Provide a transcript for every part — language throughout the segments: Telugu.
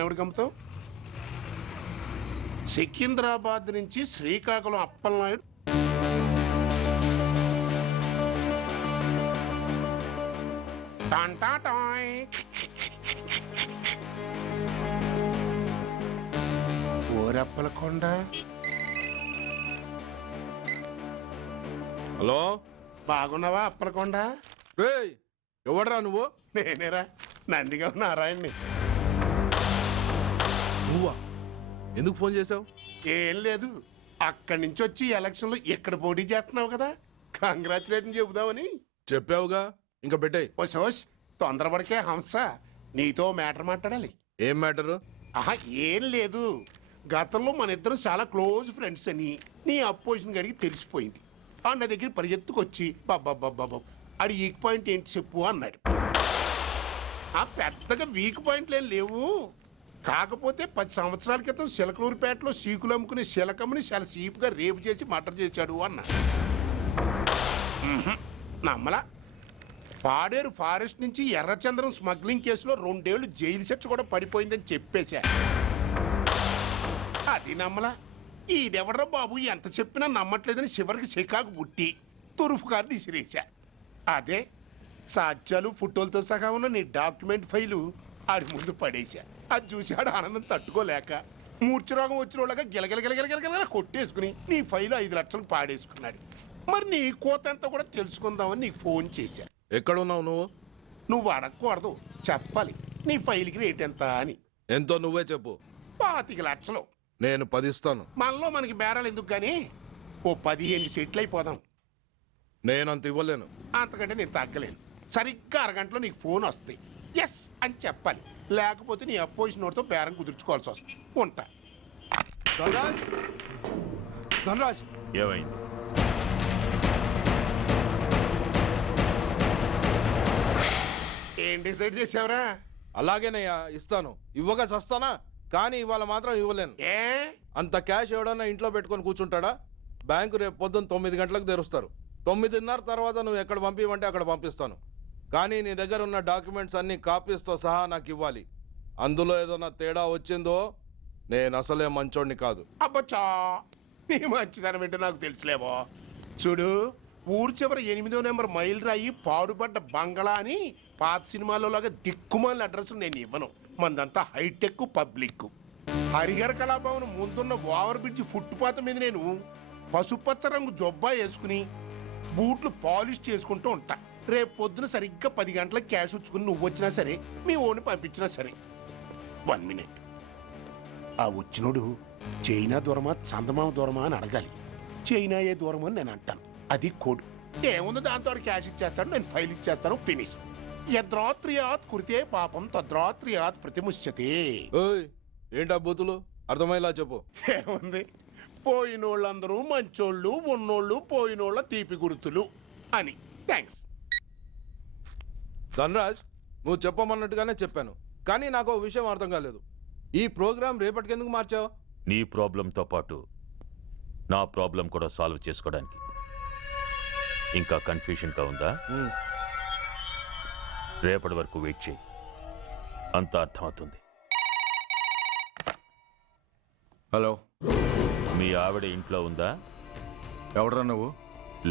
ఎవరికి అమ్ముతావు? సికింద్రాబాద్ నుంచి శ్రీకాకుళం అప్పలనాయుడు టాంటాటాయ్. ఓరప్పలకొండ. హలో, బాగున్నావా అప్పలకొండ? రేయ్ ఎవడరా నువ్వు? నేనేరా, నందిగా నారాయణ్ని. నువ్వా? ఎందుకు ఫోన్ చేసావు? ఏం లేదు, అక్కడి నుంచి వచ్చి ఎలక్షన్ లో ఇక్కడ పోటీ చేస్తున్నావు కదా, కంగ్రాచులేషన్ చెబుదామని. చెప్పావుగా, ఇంకా పెట్టాయి. ఓ సోష్, తొందరపడికే హంస, నీతో మ్యాటర్ మాట్లాడాలి. ఏం మ్యాటరు? ఆహా, ఏం లేదు, గతంలో మన ఇద్దరు చాలా క్లోజ్ ఫ్రెండ్స్ అని నీ అపోజిషన్ గడికి తెలిసిపోయింది. ఆ నా దగ్గర పరిగెత్తుకొచ్చి బాబా ఆడి వీక్ పాయింట్ ఏంటి చెప్పు అన్నాడు. ఆ పెద్దగా వీక్ పాయింట్లు ఏం లేవు, కాకపోతే 10 సంవత్సరాల క్రితం చిలకలూరుపేటలో సీకులు అమ్ముకునే శిలకమ్మని చాలా సీపుగా రేపు చేసి మర్డర్ చేశాడు అన్నా. నమ్మలా. పాడేరు ఫారెస్ట్ నుంచి ఎర్రచంద్రం స్మగ్లింగ్ కేసులో 2 ఏళ్లు జైలు శిక్ష కూడా పడిపోయిందని చెప్పేశా. అది నమ్మలా. ఈడెవడ్రా బాబు ఎంత చెప్పినా నమ్మట్లేదని చివరికి చికాకు పుట్టి తురుపు కార్డు ఇసిరేశా. అదే సాక్ష్యాలు ఫోటోలతో సహా ఉన్న నీ డాక్యుమెంట్ ఫైలు ఆడి ముందు పడేశా. అది చూశాడు ఆనందం తట్టుకోలేక మూర్ఛరోగం వచ్చిన వాళ్ళగా గిలగిలగిలగిలగిలగిల కొట్టేసుకుని నీ ఫైలు 5 లక్షలకు పాడేసుకున్నాడు. మరి నీ కోతంతా కూడా తెలుసుకుందామని నీకు ఫోన్ చేశా. ఎక్కడున్నావు నువ్వు? నువ్వు అడగకూడదు, చెప్పాలి. నీ ఫైల్కి రేట్ ఎంత అని. ఎంతో నువ్వే చెప్పు. 25 లక్షలు. నేను 10 ఇస్తాను. మనలో మనకి బేరాలు ఎందుకు గానీ ఓ 15 సెటిల్ అయిపోదాం. నేనంత ఇవ్వలేను. అంతకంటే నేను తగ్గలేను. సరిగ్గా అరగంటలో నీకు ఫోన్ వస్తాయి. ఎస్ అని చెప్పాలి, లేకపోతే నీ అపోజిషన్ నోటితో బేరం కుదుర్చుకోవాల్సి వస్తుంది. ఉంటా. ధనరాజ్, ధనరాజ్, ఏమైంది? ఏం డిసైడ్ చేసావురా? అలాగేనయ్యా, ఇస్తాను. ఇవ్వగా చస్తానా, కానీ ఇవాళ మాత్రం ఇవ్వలేను. ఏ అంత క్యాష్ ఎవడన్నా ఇంట్లో పెట్టుకొని కూర్చుంటాడా? బ్యాంకు రేపు పొద్దున్న 9 గంటలకు తెరుస్తారు. 9:30 తర్వాత నువ్వు ఎక్కడ పంపివంటే అక్కడ పంపిస్తాను. కానీ నీ దగ్గర ఉన్న డాక్యుమెంట్స్ అన్ని కాపీస్తో సహా నాకు ఇవ్వాలి. అందులో ఏదైనా తేడా వచ్చిందో నేను అసలే మంచోడిని కాదు. అబ్బచ్చా, నీ మంచిదనం ఏంటో నాకు తెలుసులేమో. చూడు, ఊరు చివరి 8వ నెంబర్ మైల్ రాయి పాడుపడ్డ బంగళా అని పాత సినిమాలో లాగా దిక్కుమాలిన అడ్రస్ నేను ఇవ్వను. మందంతా హైటెక్ పబ్లిక్. హరిహర కళాభవన్ ముందున్న ఓవర్ బ్రిడ్జ్ ఫుట్పాత్ మీద నేను పసుపచ్చ రంగు జొబ్బా వేసుకుని బూట్లు పాలిష్ చేసుకుంటూ ఉంటా. రేపు పొద్దున సరిగ్గా 10 గంటలకు క్యాష్ ఉంచుకుని నువ్వు వచ్చినా సరే, మీ ఓన్ని పంపించినా సరే. 1 మినిట్. ఆ వచ్చినోడు చైనా దూరమా చందమామ దూరమా అని అడగాలి. చైనా ఏ దూరం అని నేను అంటాను. అది కోడ్. ఏముంది, దాంతో క్యాష్ ఇచ్చేస్తాడు, నేను ఫైల్ ఇచ్చేస్తాను, ఫినిష్. యద్రాత్రియాత్ కురితే పాపం తద్రాత్రియాత్ ప్రతిముష్యతే. ఏంటా బూతులు? అర్థమయ్యేలా చెప్పు. ఏముంది, పోయినోళ్ళందరూ మంచోళ్ళు, ఉన్నోళ్ళు పోయినోళ్ళ తీపి గుర్తులు అని. థ్యాంక్స్. ధనరాజ్, నువ్వు చెప్పమన్నట్టుగానే చెప్పాను, కానీ నాకు ఒక విషయం అర్థం కాలేదు. ఈ ప్రోగ్రాం రేపటికి ఎందుకు మార్చావు? నీ ప్రాబ్లంతో పాటు నా ప్రాబ్లం కూడా సాల్వ్ చేసుకోవడానికి. ఇంకా కన్ఫ్యూషన్గా ఉందా? రేపటి వరకు వెయిట్ చేయి, అంతా అర్థమవుతుంది. హలో, మీ ఆవిడ ఇంట్లో ఉందా? ఎవడరా నువ్వు?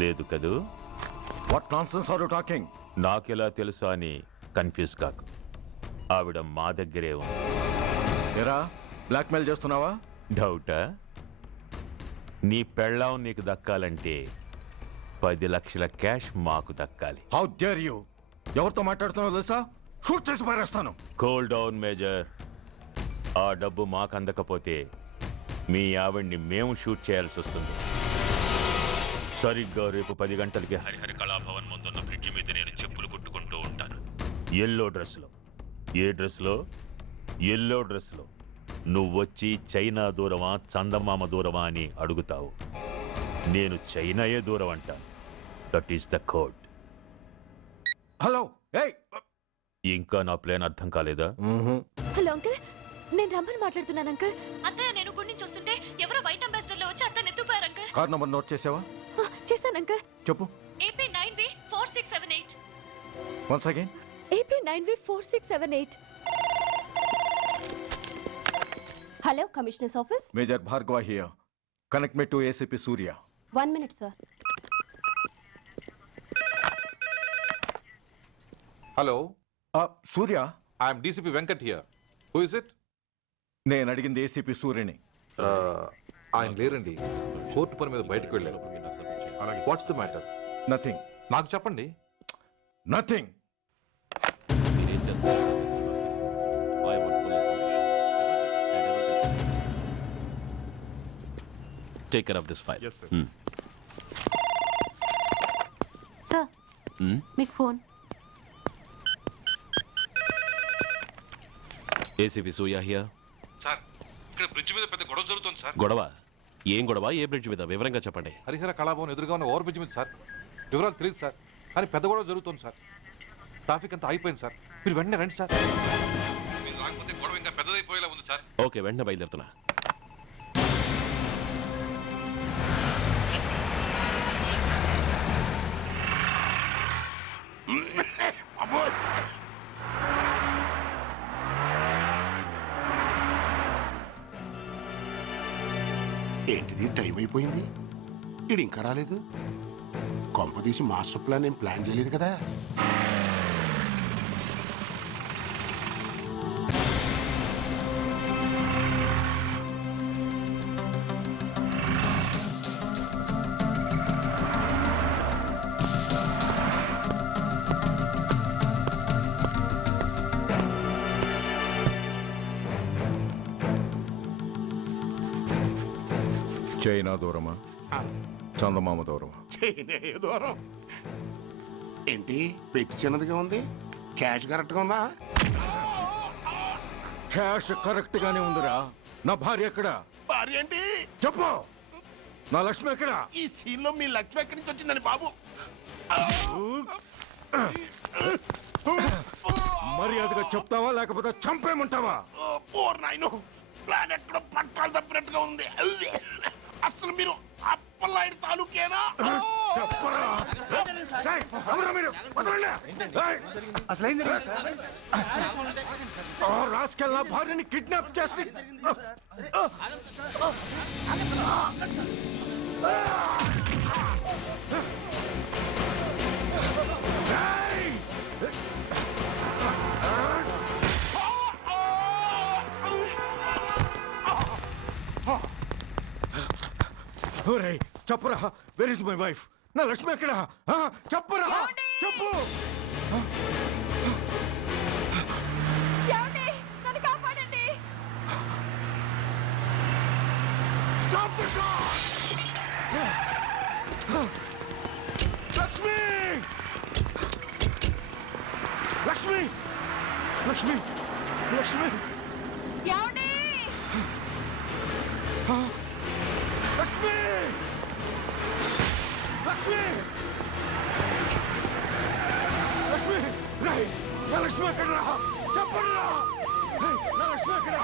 లేదు కదూ? What nonsense are you talking? నాకెలా తెలుసా అని కన్ఫ్యూజ్ కాకు. ఆవిడ మా దగ్గరే ఉంది. ఏరా, బ్లాక్మెయిల్ చేస్తున్నావా? డౌటా? నీ పెళ్ళాం నీకు దక్కాలంటే 10 లక్షల క్యాష్ మాకు దక్కాలి. How dare you! ఎవరితో మాట్లాడుతున్నావో తెలుసా? షూట్ చేసి పారేస్తాను. Cool down major. ఆ డబ్బు మాకు అందకపోతే మీ ఆవిడ్ని మేము షూట్ చేయాల్సి వస్తుంది. సరిగ్గా రేపు 10 గంటలకి హరిహర కళాభవన్ ముందున్న బ్రిడ్జి మీద నేను చెప్పులు కుట్టుకుంటూ ఉంటాను. ఎల్లో డ్రెస్లో. ఏ డ్రెస్లో? ఎల్లో డ్రెస్లో. నువ్వొచ్చి చైనా దూరమా చందమామ దూరమా అని అడుగుతావు. నేను చైనాయే దూరం అంటాను. That is the code. Hello, ఏయ్! ఇంకా నా ప్లాన్ అర్థం కాలేదా? హలో అంకుల్, నేను రమ్మని మాట్లాడుతున్నాను అంకుల్. అత్తయ్య నేను గుడి నుంచి వస్తుంటే ఎవరో వైట్ అంబాసిడర్ లో వచ్చి అత్తని ఎత్తుపోయారు అంకుల్. కార్ నంబర్ నోట్ చేసావా? చేశాను అంకుల్. చెప్పు. AP 9V4678. Once again. AP 9V4678. Hello commissioners office. Major Bhargava here. Connect me to ACP Surya. 1 minute sir. Hello, Surya, I'm DCP Venkat here. Who is it? నేను అడిగింది ఏసీపీ సూర్యని. ఆయన లేరండి, కోర్టు పని మీద బయటకు వెళ్ళారు. What's the matter? నథింగ్. నాకు చెప్పండి. Nothing. Take care of this file. Yes, sir. Sir మీకు phone. ACP Surya here. Sir, ఇక్కడ బ్రిడ్జ్ మీద పెద్ద గొడవ జరుగుతుంది సార్. గొడవ? ఏం గొడవ? ఏ బ్రిడ్జ్ మీద? వివరంగా చెప్పండి. హరిహర కళాభవన్ ఎదురుగా ఉన్న ఓవర్ బ్రిడ్జ్ మీద సార్. వివరాలు తెలియదు సార్, కానీ పెద్ద గొడవ జరుగుతుంది సార్. ట్రాఫిక్ అంతా అయిపోయింది సార్. మీరు వెంటనే రండి సార్. మీరు రాకపోతే గొడవ ఇంకా పెద్దదైపోయేలా ఉంది సార్. ఓకే, వెంటనే బయలుదేరుతున్నా. అబ్బోయ్! ఏంటిది, టైం అయిపోయింది, ఇది ఇంకా రాలేదు. కొంపదీసి మాస్టర్ ప్లాన్ ఏం ప్లాన్ చేయలేదు కదా. చైనా దూరమా, చందమామ దూరమా? చైనా దూరం ఏంటి, పెట్టి చిన్నదిగా ఉంది, క్యాష్ కరెక్ట్గా ఉందా? క్యాష్ కరెక్ట్ గానే ఉందిరా. నా భార్య ఎక్కడ? భార్య ఏంటి? చెప్పు. నా లక్ష్మి ఎక్కడ? ఈ సీన్ లో మీ లక్ష్మి ఎక్కడి నుంచి వచ్చిందని బాబు. మర్యాదగా చెప్తావా లేకపోతే చంపేమంటావా? పోర్ నాయను, ప్లాన్ ఎక్కడ పట్టాలు తప్పినట్టుగా ఉంది. అసలు మీరు అప్పలాయుడు తాలూకేనా? చెప్పరా. ఏయ్, ఎవరా మీరు? వదలండి. ఏయ్, ఆ రాస్కెల్ నా భార్యని కిడ్నాప్ చేసి ఏయ్! ఒరేయ్, చెప్పరా. Where is my wife? నా లక్ష్మి ఎక్కడ? చెప్పరా, చెప్పు. నన్ను కాపాడండి. Stop the car! Lakshmi, Lakshmi, Lakshmi, Lakshmi, ఏమండి? లక్ష్మి, లక్ష్మి, లక్ష్మి, రేయ్, నా లక్ష్మి ఎక్కడ? చెప్పండి రా. రేయ్, నా లక్ష్మి ఎక్కడ?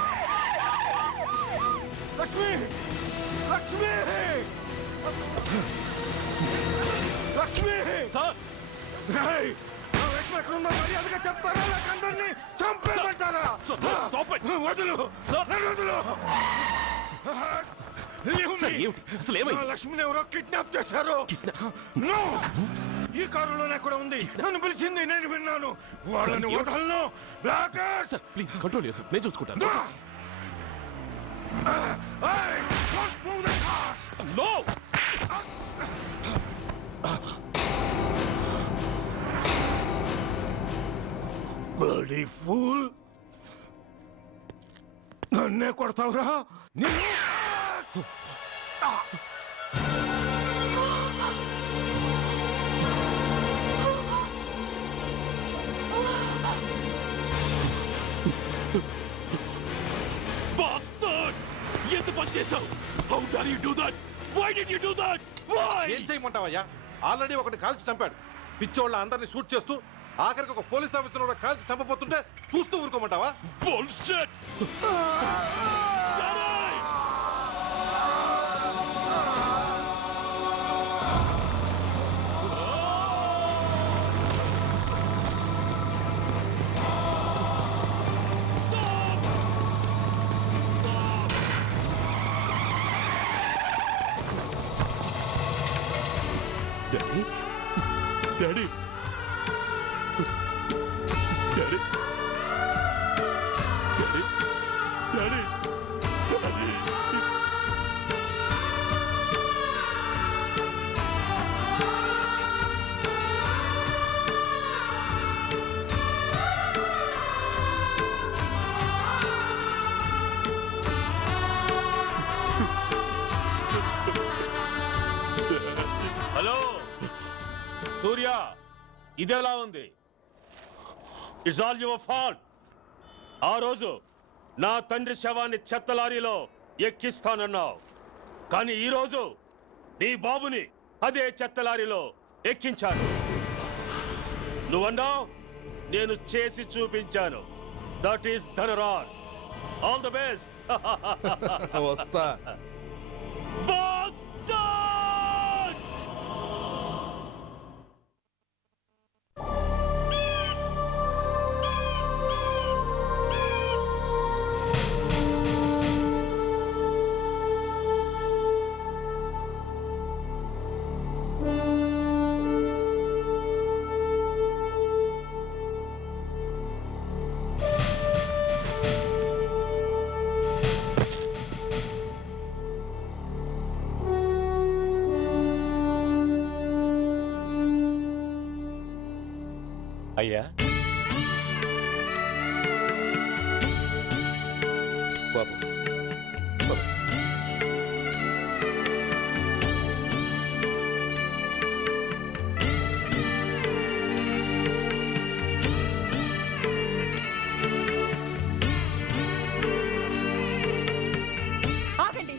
లక్ష్మి, లక్ష్మి, లక్ష్మి. సార్, రేయ్, నా లక్ష్మి ఎక్కడ ఉందో మర్యాదగా చెప్తారా లేక అందరినీ చంపేమంటారా? వదులు, నన్ను వదులు. అసలు ఏమైంది? నా లక్ష్మిని ఎవరో కిడ్నాప్ చేశారు. నో, ఈ కారులోనే కూడా ఉంది. నన్ను పిలిచింది, నేను విన్నాను. వాళ్ళని వదలను. బ్లాకర్స్, ప్లీజ్ కంట్రోల్ చేసు, నేను చూసుకుంటాను. నో. బడీ ఫూల్, నన్నే కొడతావురా? నిన్ను Bastard! ఎంత పని చేశావు? How dare you do that? Why did you do that? Why? ఏం చేయమంటావయ్యా? ఆల్రెడీ ఒకటి కాల్చి చంపాడు. పిచ్చోళ్ళ అందరినీ షూట్ చేస్తూ ఆఖరికి ఒక పోలీస్ ఆఫీసర్ కూడా కాల్చి చంపబోతుంటే చూస్తూ ఊరుకోమంటావా? Bullshit! ఇదెలా ఉంది? It's all your fault. ఆ రోజు నా తండ్రి శవాన్ని చెత్త లారీలో ఎక్కిస్తానన్నావు, కానీ ఈ రోజు నీ బాబుని అదే చెత్త లారీలో ఎక్కించాను. నువ్వన్నావు, నేను చేసి చూపించాను. That is Dhanraj. All the best. వస్తా. అయ్యా, బాబు బాబు. ఆగండి.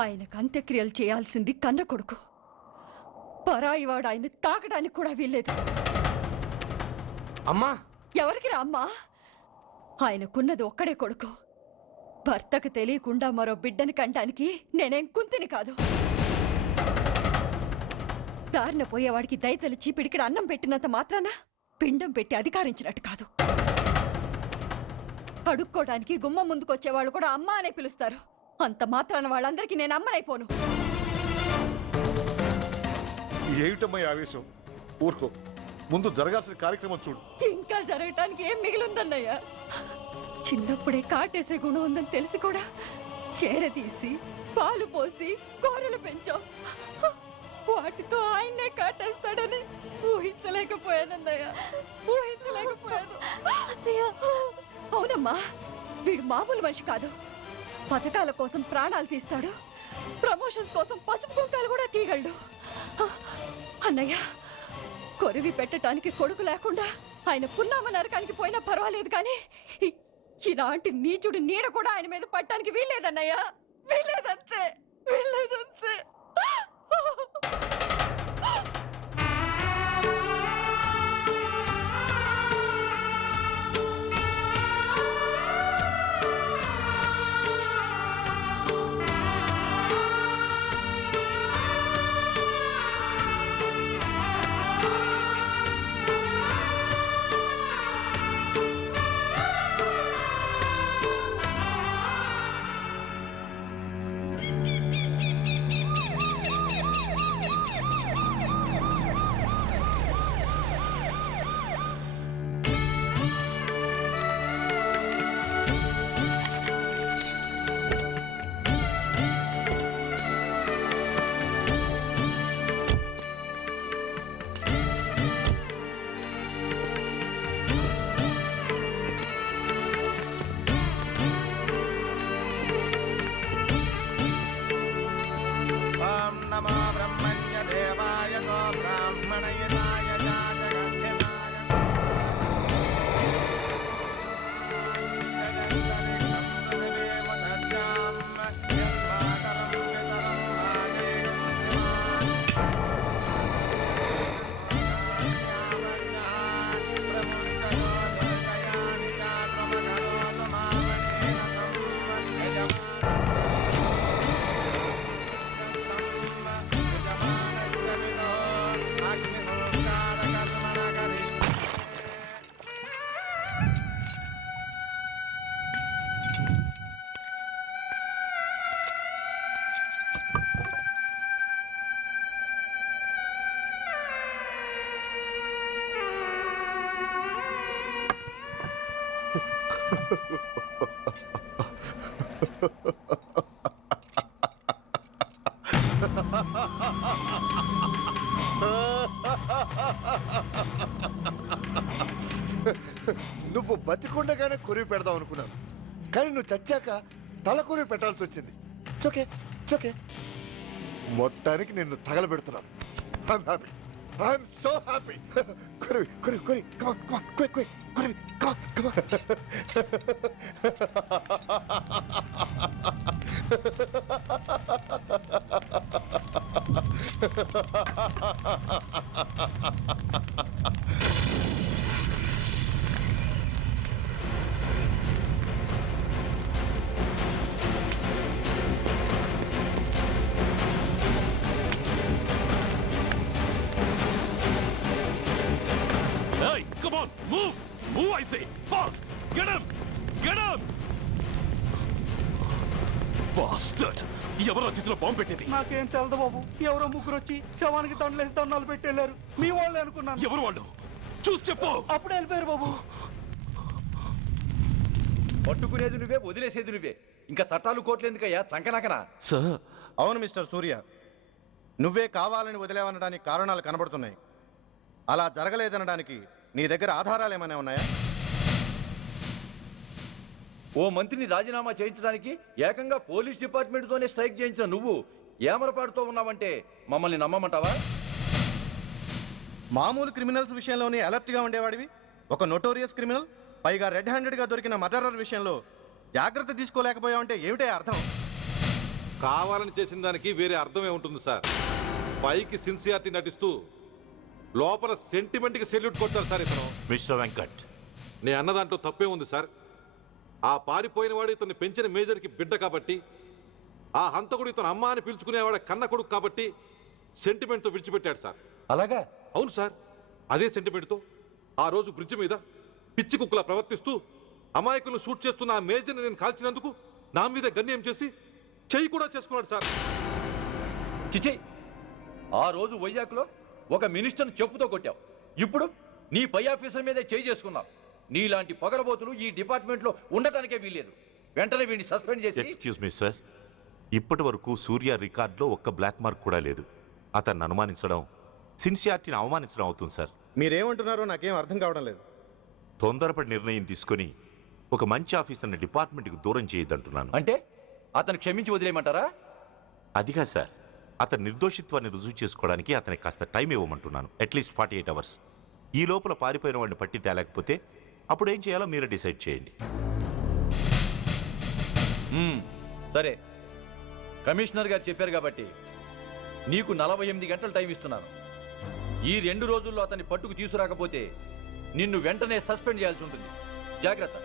ఆయనకు అంత్యక్రియలు చేయాల్సింది కన్న కొడుకు. పరాయివాడు ఆయన తాకడానికి కూడా వీల్లేదు. అమ్మా, ఎవరికి రా అమ్మా? ఆయనకున్నది ఒక్కడే కొడుకు. భర్తకు తెలియకుండా మరో బిడ్డని కంటానికి నేనేం కుంతిని కాదు. దారిన పోయేవాడికి దయతలిచి పిడికిడ అన్నం పెట్టినంత మాత్రాన పిండం పెట్టి అధికారించినట్టు కాదు. అడుక్కోవడానికి గుమ్మం ముందుకొచ్చేవాళ్ళు కూడా అమ్మ అనే పిలుస్తారు. అంత మాత్రాన వాళ్ళందరికీ నేను అమ్మనైపోను. ఏమిటమ్మా ఆవేశం? ఊరుకో, ముందు జరగాల్సిన కార్యక్రమం చూడు. ఇంకా జరగటానికి ఏం మిగిలిందన్నయ్య? చిన్నప్పుడే కాటేసే గుణం ఉందని తెలిసి కూడా చేరదీసి పాలు పోసి కూరలు పెంచాం. వాటితో ఆయన్నే కాటేస్తాడని ఊహించలేకపోయానన్నయ్య, ఊహించలేకపోయాను. అవునమ్మా, వీడు మామూలు మనిషి కాదు. పథకాల కోసం ప్రాణాలు తీస్తాడు, ప్రమోషన్స్ కోసం పసుపు కుంకాలు కూడా తీయగలడు. అన్నయ్య, కొరివి పెట్టడానికి కొడుకు లేకుండా ఆయన పున్నామ నరకానికి పోయినా పర్వాలేదు, కానీ ఇలాంటి నీచుడు నీడ కూడా ఆయన మీద పట్టడానికి వీల్లేదన్నయ్య, వీల్లేదంతే, వీల్లేదంతే. నువ్వు బతికుండగానే కొరివి పెడదాం అనుకున్నాను, కానీ నువ్వు చచ్చాక తల కొరివి పెట్టాల్సి వచ్చింది. చోకే చోకే, మొత్తానికి నిన్ను తగలబెడుతున్నాను. I'm so happy. కురివి కురివి కురివి కమ్ ఆన్ క్విక్ క్విక్ కురివి come Hey, come on, move! Move, I say! Fast! Get him! Get him! Bastard! ఎవరో చేతిలో బాంబు పెట్టింది? నాకేం తెలదు బాబు. ఎవరో ముగ్గురు వచ్చి శవానికి దండలేసి దండాలు పెట్టి వెళ్ళారు. మీ వాళ్ళే అనుకున్నాను. ఎవరు వాళ్ళు? చూసి చెప్పు. అప్పుడే వెళ్ళిపోయారు బాబు. పట్టుకునేది నువ్వే, వదిలేసేది నువ్వే. ఇంకా చట్టాలు కోర్టులు ఎందుకయ్యా చంకనాకనా? సార్, అవును మిస్టర్ సూర్య, నువ్వే కావాలని వదిలేవనడానికి కారణాలు కనబడుతున్నాయి. అలా జరగలేదనడానికి నీ దగ్గర ఆధారాలు ఏమైనా ఉన్నాయా? ఓ మంత్రిని రాజీనామా చేయించడానికి ఏకంగా పోలీస్ డిపార్ట్మెంట్తోనే స్ట్రైక్ చేయించిన నువ్వు ఏమరపాటుతో ఉన్నావంటే మమ్మల్ని నమ్మమంటావా? మామూలు క్రిమినల్స్ విషయంలోనే అలర్ట్గా ఉండేవాడివి, ఒక నోటోరియస్ క్రిమినల్, పైగా రెడ్ హ్యాండెడ్గా దొరికిన మర్డరర్ విషయంలో జాగ్రత్త తీసుకోలేకపోయావంటే ఏమిటే అర్థం? కావాలని చేసిన దానికి వేరే అర్థమే ఉంటుంది సార్. పైకి సిన్సియారిటీ నటిస్తూ లోపల సెంటిమెంట్కి సెల్యూట్ కొడతారు సార్ ఇతను. మిస్టర్ వెంకట్, నే అన్న దాంట్లో తప్పే ఉంది సార్. ఆ పారిపోయిన వాడు ఇతన్ని పెంచిన మేజర్కి బిడ్డ కాబట్టి, ఆ హంతకుడు ఇతను అమ్మ అని పిలుచుకునేవాడు కన్న కొడుకు కాబట్టి సెంటిమెంట్తో విడిచిపెట్టాడు సార్. అలాగా? అవును సార్. అదే సెంటిమెంట్తో ఆ రోజు బ్రిడ్జ్ మీద పిచ్చి కుక్కలా ప్రవర్తిస్తూ అమాయకులను షూట్ చేస్తున్న ఆ మేజర్ని నేను కాల్చినందుకు నా మీద గన్యం చేసి చెయ్యి కూడా చేసుకున్నాడు సార్. చిచి, ఆ రోజు వైజాగ్లో ఒక మినిస్టర్ని చెప్పుతో కొట్టావు. ఇప్పుడు నీ పై ఆఫీసర్ మీదే చేయి చేసుకున్నావు. నీలాంటి పొగరబోతులు ఈ డిపార్ట్మెంట్లో ఉండటానికే వీల్లేదు. వెంటనే వీడిని సస్పెండ్ చేసి. ఎక్స్క్యూజ్ మీ సార్, ఇప్పటి వరకు సూర్య రికార్డులో ఒక్క బ్లాక్ మార్క్ కూడా లేదు. అతన్ని అనుమానించడం సిన్సియారిటీని అవమానించడం అవుతుంది సార్. మీరేమంటున్నారో నాకేం అర్థం కావడం లేదు. తొందరపడి నిర్ణయం తీసుకొని ఒక మంచి ఆఫీసర్ని డిపార్ట్మెంట్కి దూరం చేయొద్దంటున్నాను. అంటే అతను క్షమించి వదిలేయమంటారా? అదిగా సార్, అతని నిర్దోషిత్వాన్ని రుజువు చేసుకోవడానికి అతనికి కాస్త టైం ఇవ్వమంటున్నాను. At least 48 hours. ఈ లోపల పారిపోయిన వాడిని పట్టి తేలేకపోతే అప్పుడు ఏం చేయాలో మీరే డిసైడ్ చేయండి. సరే, కమిషనర్ గారు చెప్పారు కాబట్టి నీకు 48 గంటలు టైం ఇస్తున్నాను. ఈ 2 రోజుల్లో అతన్ని పట్టుకు తీసుకురాకపోతే నిన్ను వెంటనే సస్పెండ్ చేయాల్సి ఉంటుంది. జాగ్రత్త.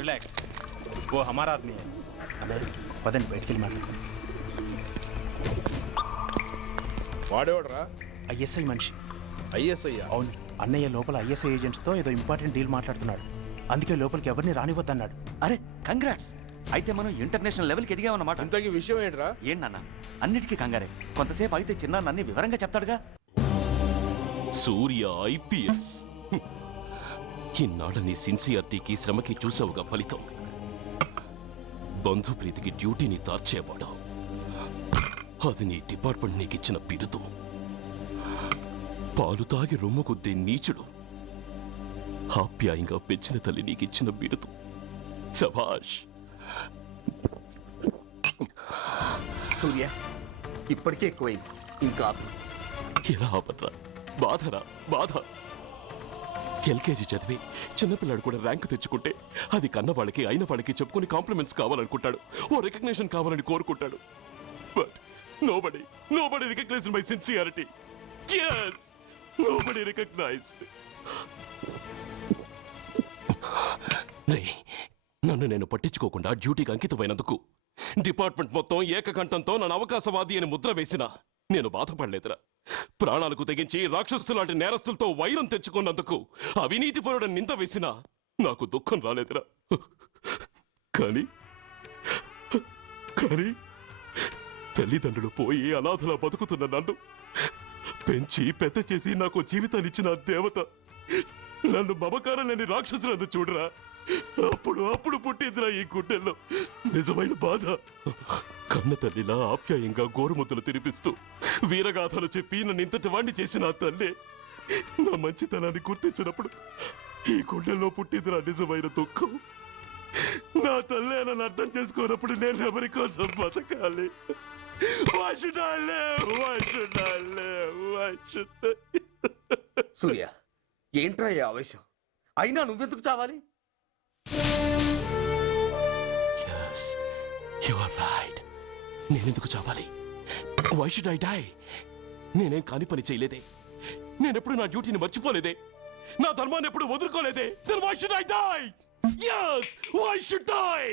रिलैक्स, वो हमारा आदमी है. पदन बैठ के माట్లాడు. వాడేవాడరా? ఐఎస్ఐ మనిషి. ఐఎస్ఐ? అవును, అన్నయ్య లోపల ఐఎస్ఐ ఏజెంట్స్ తో ఏదో ఇంపార్టెంట్ డీల్ మాట్లాడుతున్నాడు. అందుకే లోపలికి ఎవరిని రానివ్వద్దన్నాడు. అరే కంగ్రాట్స్, అయితే మనం ఇంటర్నేషనల్ లెవెల్కి ఎదిగామన్నమాట. ఇంతకీ విషయం ఏంట్రా? ఏంటన్నా అన్నిటికీ కంగారే. కొంతసేపు అయితే చిన్న అన్ని వివరంగా చెప్తాడుగా. సూర్య ఐపీఎస్. ఇన్నాళ్ళ నీ సిన్సియారిటీకి శ్రమకి చూసావుగా ఫలితం. బంధుప్రీతికి డ్యూటీని తార్చేవాడు. అది నీ డిపార్ట్మెంట్ నీకిచ్చిన బిరుదు. పాలు తాగి రొమ్ము కొద్దే నీచుడు. ఆప్యాయంగా పెంచిన తల్లి నీకిచ్చిన బిరుదు. శభాష్. సూర్య, ఇప్పటికే ఎక్కువైంది, ఇంకా ఎలా ఆపర్రా? బాధరా బాధ. ఎల్కేజీ చదివి చిన్నపిల్లాడు కూడా ర్యాంకు తెచ్చుకుంటే అది కన్న వాళ్ళకి అయిన వాళ్ళకి చెప్పుకుని కాంప్లిమెంట్స్ కావాలనుకుంటాడు, ఓ రికగ్నిషన్ కావాలని కోరుకుంటాడు. But nobody recognized my sincerity. yes, nobody recognized. నన్ను నేను పట్టించుకోకుండా డ్యూటీకి అంకితమైనందుకు డిపార్ట్మెంట్ మొత్తం ఏకకంఠంతో నన్ను అవకాశవాది అని ముద్ర వేసినా నేను బాధపడలేదురా. ప్రాణాలకు తెగించి రాక్షసు లాంటి నేరస్తులతో వైరం తెచ్చుకున్నందుకు అవినీతి పరుడని నింద వేసినా నాకు దుఃఖం రాలేదురా. కానీ తల్లిదండ్రులు పోయి అనాథలా బతుకుతున్న నన్ను పెంచి పెద్ద చేసి నాకు జీవితాన్ని ఇచ్చిన దేవత నన్ను మమకారం లేని రాక్షసులందు చూడరా. అప్పుడు పుట్టిందిరా ఈ గుడ్డెల్లో నిజమైన బాధ. కన్న తల్లిలా ఆప్యాయంగా గోరుముద్దలు తినిపిస్తూ వీరగాథలు చెప్పి నన్ను ఇంతటి వాణ్ణి చేసిన ఆ తల్లే నా మంచితనాన్ని గుర్తించినప్పుడు ఈ గుండెల్లో పుట్టిందిరా నిజమైన దుఃఖం. నా తల్లే నన్ను అర్థం చేసుకోనప్పుడు నేను ఎవరి కోసం బతకాలి? సూర్య, ఏంట్రా ఈ ఆవేశం? అయినా నువ్వెందుకు చావాలి? నేనెందుకు చావాలి? Why should I die? నేనేం కాని పని చేయలేదే. నేనెప్పుడు నా డ్యూటీని మర్చిపోలేదే. నా ధర్మాన్ని ఎప్పుడు వదులుకోలేదే. Then why should I die? Yes, why should I?